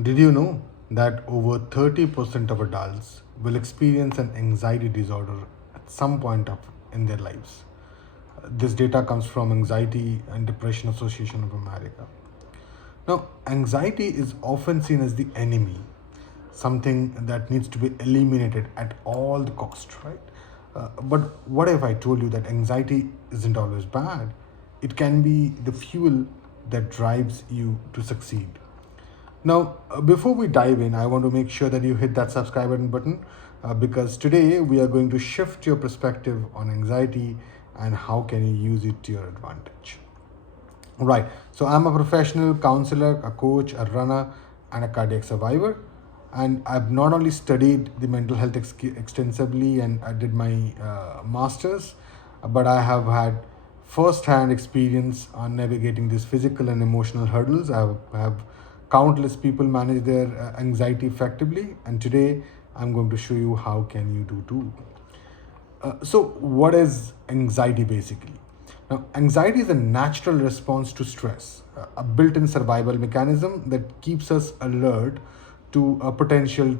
Did you know that over 30% of adults will experience an anxiety disorder at some point in their lives? This data comes from Anxiety and Depression Association of America. Now, anxiety is often seen as the enemy, something that needs to be eliminated at all the cost, right? But what if I told you that anxiety isn't always bad? It can be the fuel that drives you to succeed. Now, before we dive in, I want to make sure that you hit that subscribe button because today we are going to shift your perspective on anxiety and how can you use it to your advantage. Right. So I'm a professional counselor, a coach, a runner, and a cardiac survivor. And I've not only studied the mental health extensively and I did my master's, but I have had first-hand experience on navigating these physical and emotional hurdles. I have countless people manage their anxiety effectively, and today I'm going to show you how can you do too. So, what is anxiety basically? Now, anxiety is a natural response to stress, a built in survival mechanism that keeps us alert to potential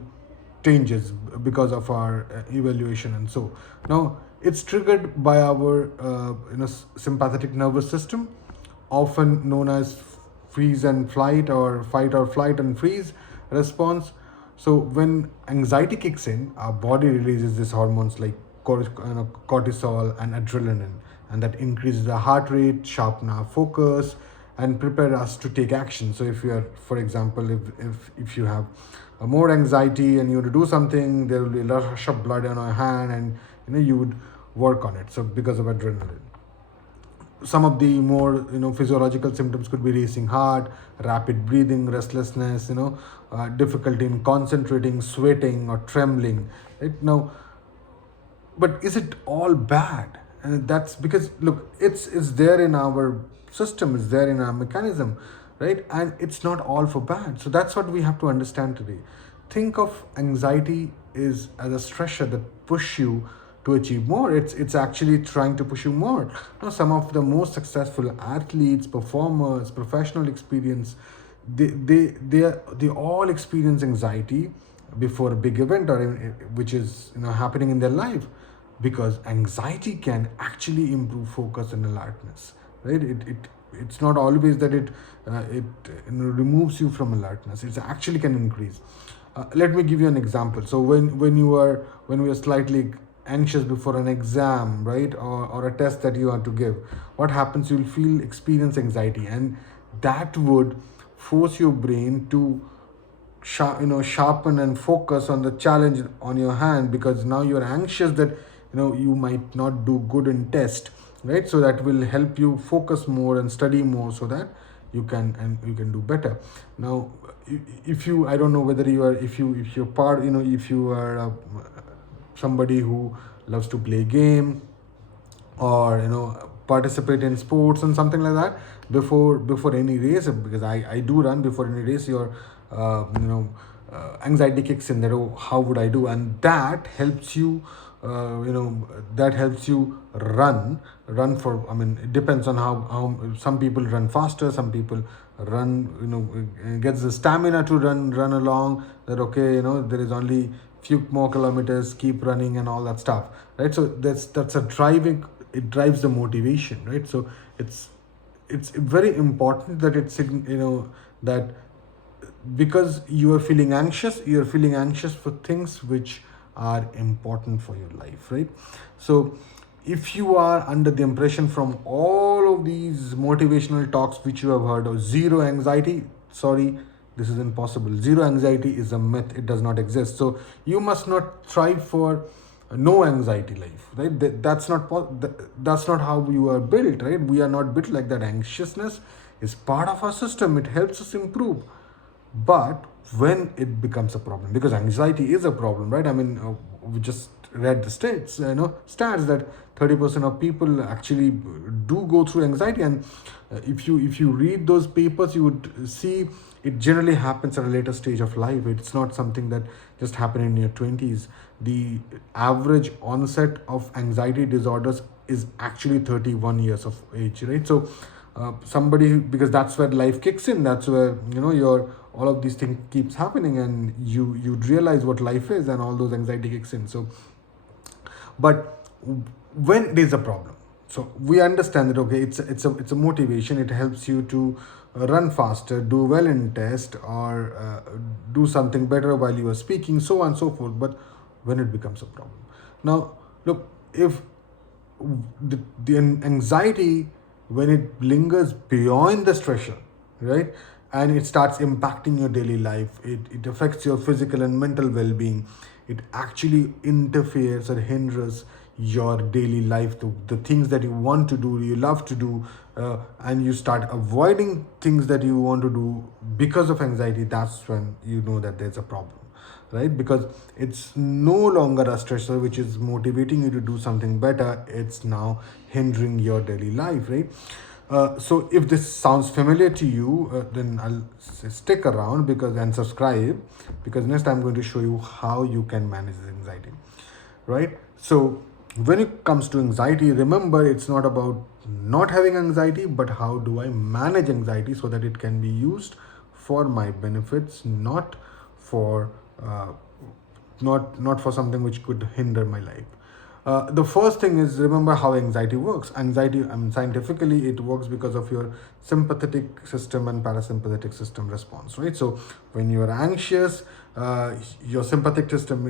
changes because of our evaluation and so. Now, it's triggered by our sympathetic nervous system, often known as freeze and flight or fight or flight and freeze response. So when anxiety kicks in, our body releases these hormones like cortisol and adrenaline, and that increases the heart rate, sharpen our focus, and prepare us to take action. So if you are, for example, if you have more anxiety and you want to do something, there will be a rush of blood in your hand, and you would work on it. So because of adrenaline, some of the more physiological symptoms could be racing heart, rapid breathing, restlessness, difficulty in concentrating, sweating, or trembling. Right now, but is it all bad? And that's because look, it's there in our system, it's there in our mechanism, right? And it's not all for bad. So that's what we have to understand today. Think of anxiety is as a stressor that push you to achieve more. It's actually trying to push you more. Now, some of the most successful athletes, performers, professional experience, they all experience anxiety before a big event or which is happening in their life, because anxiety can actually improve focus and alertness, right? It's not always that it removes you from alertness. It actually can increase. Let me give you an example. So when we are slightly anxious before an exam, right, or a test that you want to give, what happens? You'll experience anxiety, and that would force your brain to sharpen and focus on the challenge on your hand, because now you're anxious that you might not do good in test, right? So that will help you focus more and study more, so that you can do better. Now, if you, I don't know whether you are, if you're part, if you are somebody who loves to play game, or participate in sports and something like that before any race, because I do run before any race, your anxiety kicks in, that oh, how would I do, and that helps you that helps you run for, I mean, it depends on how some people run faster, some people run, gets the stamina to run along, that okay, there is only few more kilometers, keep running and all that stuff, right? So that's a driving, it drives the motivation, right? So it's very important that that because you're feeling anxious for things which are important for your life, right? So if you are under the impression from all of these motivational talks which you have heard of zero anxiety, sorry, this is impossible. Zero anxiety is a myth, it does not exist. So you must not strive for no anxiety life, right? That's not how you are built, right? We are not built like that. Anxiousness is part of our system, it helps us improve. But when it becomes a problem, because anxiety is a problem, right? I mean, we just read the stats that 30% of people actually do go through anxiety, and if you read those papers, you would see it generally happens at a later stage of life. It's not something that just happened in your 20s. The average onset of anxiety disorders is actually 31 years of age, right? So somebody, because that's where life kicks in, that's where your all of these things keeps happening, and you'd realize what life is, and all those anxiety kicks in. So but when there's a problem, so we understand that, okay, it's a motivation. It helps you to run faster, do well in test, or do something better while you are speaking, so on and so forth. But when it becomes a problem, now look, if the anxiety, when it lingers beyond the stressor, right, and it starts impacting your daily life, it affects your physical and mental well-being, it actually interferes or hinders your daily life, the things that you want to do, you love to do, and you start avoiding things that you want to do because of anxiety. That's when you know that there's a problem, right? Because it's no longer a stressor which is motivating you to do something better, it's now hindering your daily life, right? So if this sounds familiar to you, then I'll stick around because and subscribe, because next I'm going to show you how you can manage this anxiety, right? So when it comes to anxiety, remember, it's not about not having anxiety, but how do I manage anxiety so that it can be used for my benefits, not for uh, not for something which could hinder my life. The first thing is, remember how anxiety works. Anxiety, I mean, scientifically, it works because of your sympathetic system and parasympathetic system response, right? So when you are anxious, your sympathetic system,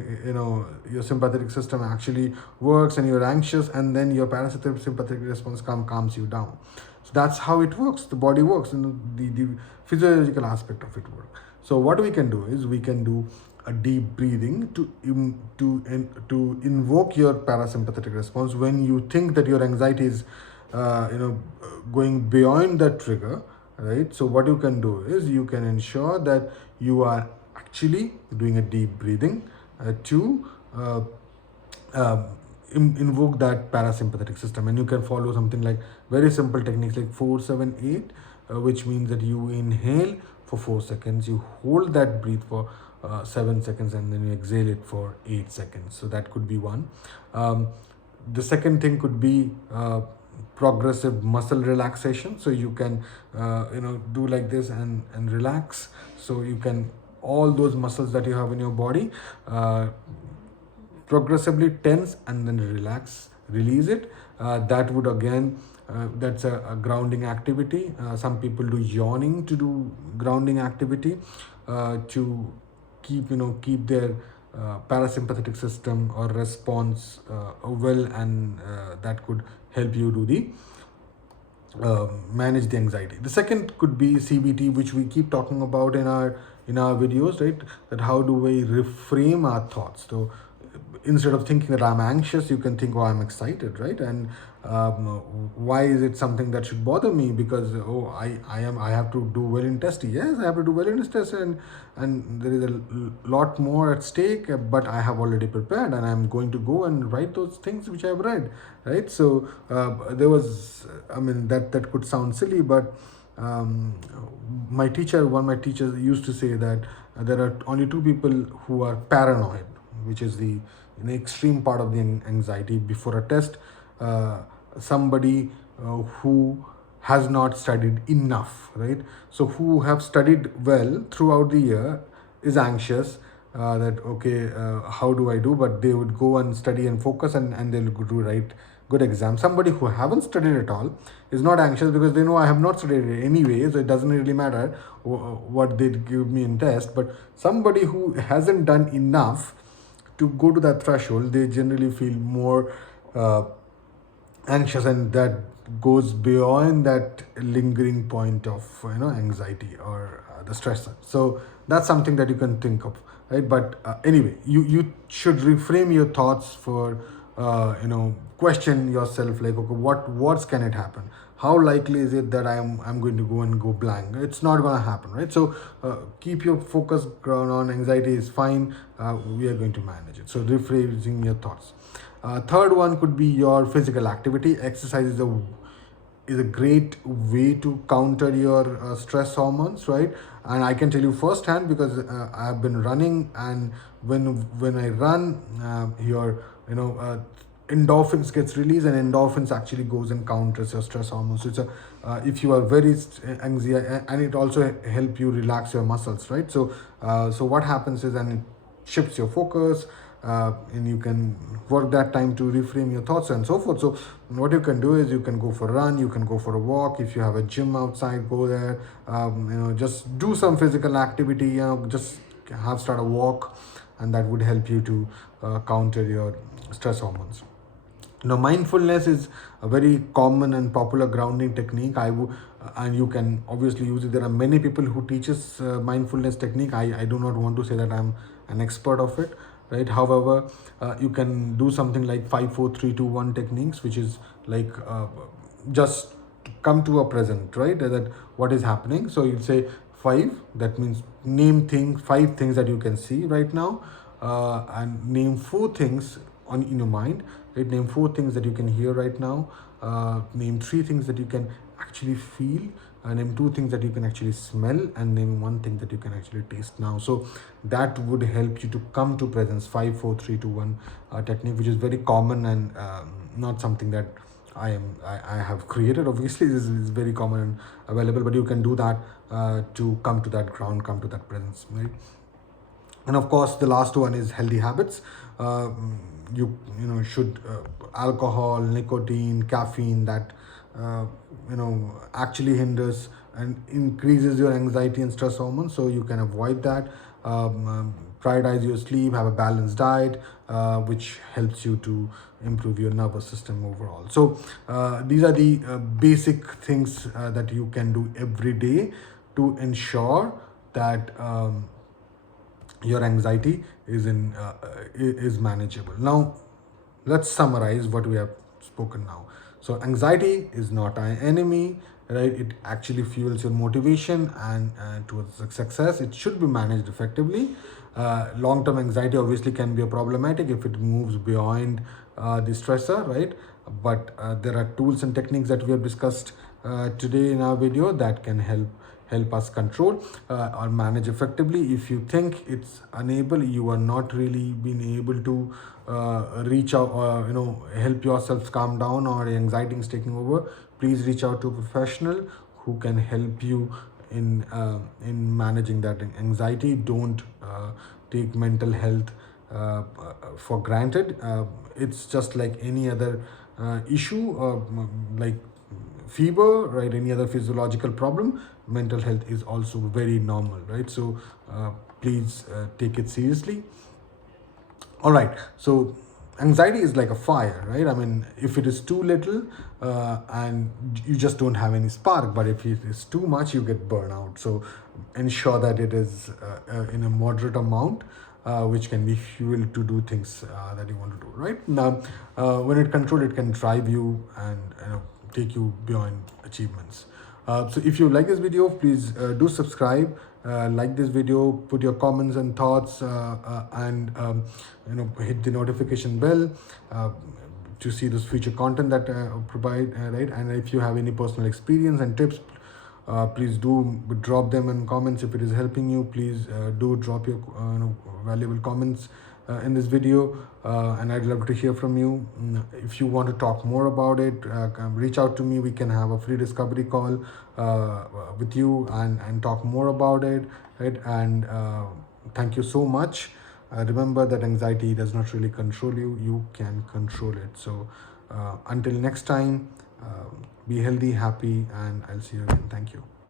your sympathetic system actually works, and you're anxious, and then your parasympathetic response calms you down. So that's how it works. The body works, and the physiological aspect of it works. So what we can do is we can do a deep breathing to invoke your parasympathetic response when you think that your anxiety is going beyond that trigger, right? So what you can do is you can ensure that you are actually doing a deep breathing to uh, invoke that parasympathetic system, and you can follow something like very simple techniques like 478, which means that you inhale for 4 seconds, you hold that breath for 7 seconds, and then you exhale it for 8 seconds. So that could be one. The second thing could be progressive muscle relaxation. So you can do like this and relax, so you can, all those muscles that you have in your body, progressively tense and then relax, release it. That would again, that's a grounding activity. Some people do yawning to do grounding activity, to keep their parasympathetic system or response well, and that could help you do the manage the anxiety. The second could be CBT, which we keep talking about in our videos, right? That how do we reframe our thoughts? So instead of thinking that I'm anxious, you can think, oh, I'm excited, right? And why is it something that should bother me? Because I have to do well in test. Yes, I have to do well in this test, and there is a lot more at stake, but I have already prepared, and I'm going to go and write those things which I've read, right? So there was, I mean, that could sound silly, but one of my teachers used to say that there are only two people who are paranoid, which is the extreme part of the anxiety before a test. Somebody who has not studied enough, right? So who have studied well throughout the year is anxious, that okay, how do I do? But they would go and study and focus, and they'll go to write good exam. Somebody who haven't studied at all is not anxious, because they know I have not studied it anyway, so it doesn't really matter what they give me in test. But somebody who hasn't done enough to go to that threshold, they generally feel more anxious, and that goes beyond that lingering point of anxiety or the stressor. So that's something that you can think of, right? But anyway, you should reframe your thoughts for question yourself, like, okay, what's can it happen? How likely is it that I'm going to go blank? It's not going to happen, right? So keep your focus on anxiety is fine. We are going to manage it. So rephrasing your thoughts. Third one could be your physical activity. Exercise is a great way to counter your stress hormones, right? And I can tell you firsthand, because I've been running, and when I run, your endorphins gets released, and endorphins actually goes and counters your stress hormones. So it's a if you are very anxiety, and it also help you relax your muscles, right? So what happens is, and it shifts your focus, and you can work that time to reframe your thoughts and so forth. So what you can do is, you can go for a run, you can go for a walk. If you have a gym outside, go there. Just do some physical activity, just start a walk, and that would help you to counter your stress hormones. Now, mindfulness is a very common and popular grounding technique. And you can obviously use it. There are many people who teaches mindfulness technique. I do not want to say that I'm an expert of it, right? However, you can do something like 5 4 3 2 1 techniques, which is like just come to a present, right? That what is happening. So you'd say five. That means name five things that you can see right now, and name four things in your mind. Right? Name four things that you can hear right now. Name three things that you can actually feel. Name two things that you can actually smell, and name one thing that you can actually taste now. So that would help you to come to presence. 5 4 3 2 1 technique, which is very common, and not something that I have created. Obviously, this is very common and available, but you can do that to come to that ground, come to that presence, right? And of course, the last one is healthy habits. uh, should alcohol, nicotine, caffeine, that actually hinders and increases your anxiety and stress hormones, so you can avoid that. Prioritize your sleep, have a balanced diet, which helps you to improve your nervous system overall. So these are the basic things that you can do every day to ensure that your anxiety is manageable. Now, let's summarize what we have spoken now. So anxiety is not an enemy, right? It actually fuels your motivation and towards success. It should be managed effectively. Long-term anxiety obviously can be a problematic if it moves beyond the stressor, right? But there are tools and techniques that we have discussed today in our video that can help us control or manage effectively. If you think it's unable, you are not really being able to reach out or help yourself calm down, or anxiety is taking over, please reach out to a professional who can help you in managing that anxiety. Don't take mental health for granted. It's just like any other issue, like fever, right? Any other physiological problem. Mental health is also very normal, right? So please take it seriously. All right. So anxiety is like a fire, right? I mean, if it is too little, and you just don't have any spark, but if it is too much, you get burnout. So ensure that it is in a moderate amount, which can be fuel to do things that you want to do, right? Now, when it controlled, it can drive you and take you beyond achievements. So if you like this video, please do subscribe, like this video, put your comments and thoughts, and hit the notification bell to see this future content that provide, right? And if you have any personal experience and tips, please do drop them in comments. If it is helping you, please do drop your valuable comments in this video, and I'd love to hear from you. If you want to talk more about it, reach out to me. We can have a free discovery call with you and talk more about it, right? And thank you so much. Remember that anxiety does not really control you. You can control it. So until next time, be healthy, happy, and I'll see you again. Thank you.